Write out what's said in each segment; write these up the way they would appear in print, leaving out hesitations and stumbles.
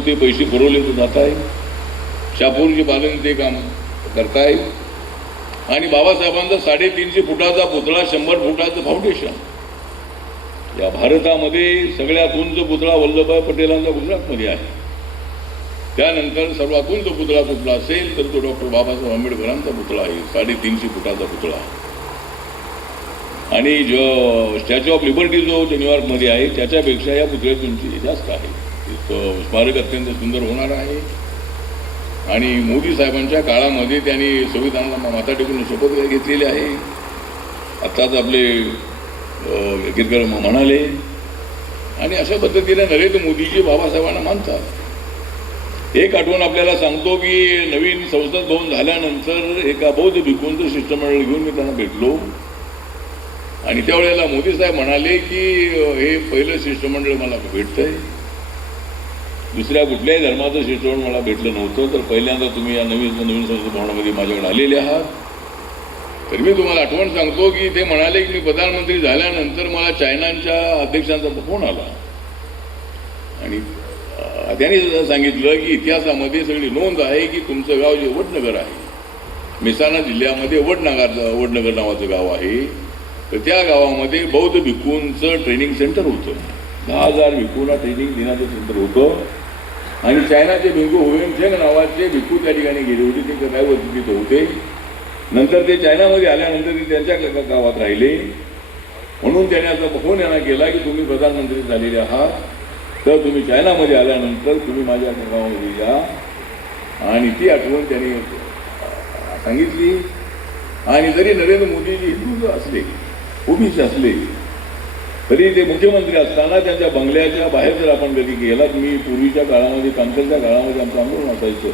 माध्यमातून ते पैसे पुरवले जात आहे. शापूरचे पालन ते काम करताय. आणि बाबासाहेबांचा 350 फुटाचा पुतळा, 100 फुटाचं फाउंडेशन. या भारतामध्ये सगळ्यात उंच पुतळा वल्लभभाई पटेलांचा गुजरातमध्ये आहे. त्यानंतर सर्वात उंच पुतळा कुठला असेल तर तो डॉक्टर बाबासाहेब आंबेडकरांचा पुतळा आहे, 350 फुटाचा पुतळा. आणि जो स्टॅच्यू ऑफ लिबर्टी जो न्यूयॉर्कमध्ये आहे त्याच्यापेक्षा या पुतळ्याची उंची जास्त आहे. स्मारक अत्यंत सुंदर होणार आहे. आणि मोदी साहेबांच्या काळामध्ये त्यांनी संविधानाला माथा टेकून शपथ घेतलेली आहे. आत्ताच आपले गिरकर म्हणाले. आणि अशा पद्धतीने नरेंद्र मोदीजी बाबासाहेबांना मानतात. एक आठवण आपल्याला सांगतो की नवीन संसद भवन झाल्यानंतर एका बौद्ध भिक्खूंचं शिष्टमंडळ घेऊन मी त्यांना भेटलो. आणि त्यावेळेला मोदी साहेब म्हणाले की हे पहिलं शिष्टमंडळ मला भेटतंय, दुसऱ्या कुठल्याही धर्माचं शिष्टमंडळ मला भेटलं नव्हतं, तर पहिल्यांदा तुम्ही या नवीन संसद भवनामध्ये माझ्याकडे आलेले आहात. तर मी तुम्हाला आठवण सांगतो की ते म्हणाले की मी प्रधानमंत्री झाल्यानंतर मला चायनाच्या अध्यक्षांचा फोन आला. आणि त्यांनी सांगितलं की इतिहासामध्ये सगळी नोंद आहे की तुमचं गाव जे वडनगर आहे, मेहसाणा जिल्ह्यामध्ये वडनगर नावाचं गाव आहे, तर त्या गावामध्ये बौद्ध भिक्खूंचं ट्रेनिंग सेंटर होतं. 10,000 भिक्खूंना ट्रेनिंग देण्याचं सेंटर होतं. आणि चायनाचे भिक्खू हुएनझेंग नावाचे भिक्खू त्या ठिकाणी गेले होते. ते काय तिथं होते. नंतर ते चायनामध्ये आल्यानंतर ते त्यांच्या गावात राहिले. म्हणून त्याने आता फोन यांना केला की तुम्ही प्रधानमंत्री झालेले आहात, तर तुम्ही चायनामध्ये आल्यानंतर तुम्ही माझ्या गावामध्ये या. आणि ती आठवण त्यांनी सांगितली. आणि जरी नरेंद्र मोदीजी हिंदू असले, ओबीसी असले, तरी ते मुख्यमंत्री असताना त्यांच्या बंगल्याच्या बाहेर जर आपण कधी गेलात, मी पूर्वीच्या काळामध्ये कांकरच्या काळामध्ये आमचं आंदोलन असायचं.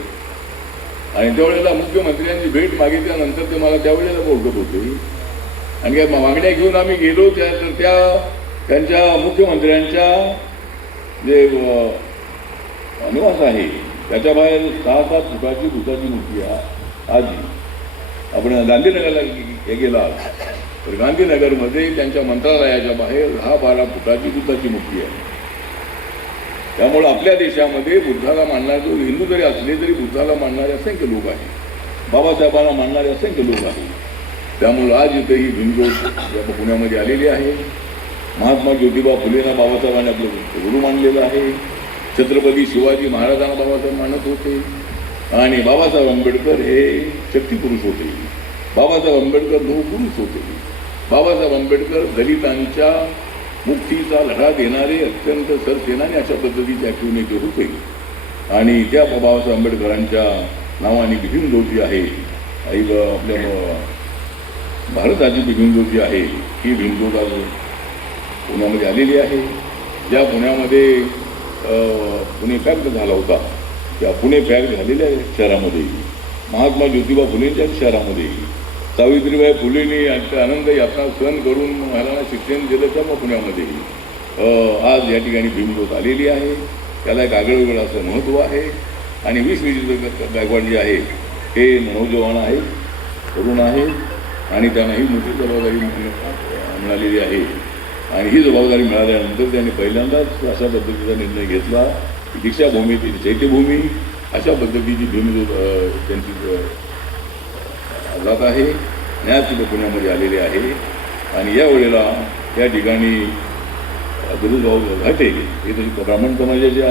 आणि त्यावेळेला मुख्यमंत्र्यांची भेट मागितल्यानंतर ते मला त्यावेळेला ओळखत होते. आणि काय मागण्या घेऊन आम्ही गेलो तर त्यांच्या मुख्यमंत्र्यांच्या जे निवास आहे त्याच्या बाहेर 6-7 फुटाची बुद्धाची मूर्ती आहे. आजी आपण गांधीनगरला गेला तर गांधीनगरमध्ये त्यांच्या मंत्रालयाच्या बाहेर 10-12 फुटाची बुद्धाची मूर्ती आहे. त्यामुळे आपल्या देशामध्ये बुद्धाला मानणारे हिंदू जरी असले तरी बुद्धाला मानणारे असंख्य लोक आहेत, बाबासाहेबांना मानणारे असंख्य लोक आहेत. त्यामुळे आज इथे ही भीमज्योत पुण्यामध्ये आलेली आहे. महात्मा ज्योतिबा फुलेंना बाबासाहेबांनी आपलं गुरु मानलेलं आहे. छत्रपती शिवाजी महाराजांना बाबासाहेब मानत होते. आणि बाबासाहेब आंबेडकर हे शक्तिपुरुष होते. बाबासाहेब आंबेडकर लोकपुरुष होते. बाबासाहेब आंबेडकर दलितांच्या मुक्तीचा लढा देणारे अत्यंत सरसेनानी अशा पद्धतीचे ॲक्टिव्ह होते. आणि त्या बाबासाहेब आंबेडकरांच्या नावाने भीमज्योत जी आहे, आपल्या भारताची भीमज्योत जी आहे, ही भीमज्योत आज पुण्यामध्ये आलेली आहे. ज्या पुण्यामध्ये पुणे पॅक्ट झाला होता, त्या पुणे पॅक्ट झालेल्या शहरामध्ये, महात्मा ज्योतिबा फुलेंच्या शहरामध्ये सावित्रीबाई फुलेंनी आनंद यात्रा सहन करून महाराजांना शिक्षण दिलं, त्या पुण्यामध्ये आज या ठिकाणी भीमज्योत आलेली आहे. त्याला एक आगळं वेगळं असं महत्त्व आहे. आणि 20 गायकवाड जे आहे हे नौजवान आहे, तरुण आहे. आणि त्यांना ही मोठी जबाबदारी मिळालेली आहे. आणि ही जबाबदारी मिळाल्यानंतर त्यांनी पहिल्यांदाच अशा पद्धतीचा निर्णय घेतला की दीक्षाभूमी ती चैत्यभूमी अशा पद्धतीची भीमज्योत त्यांची जात आहे. न्यास तिथे पुण्यामध्ये आलेले आहे. आणि यावेळेला त्या ठिकाणी गुरुभाऊ घाटे हे ब्राह्मण समाजाचे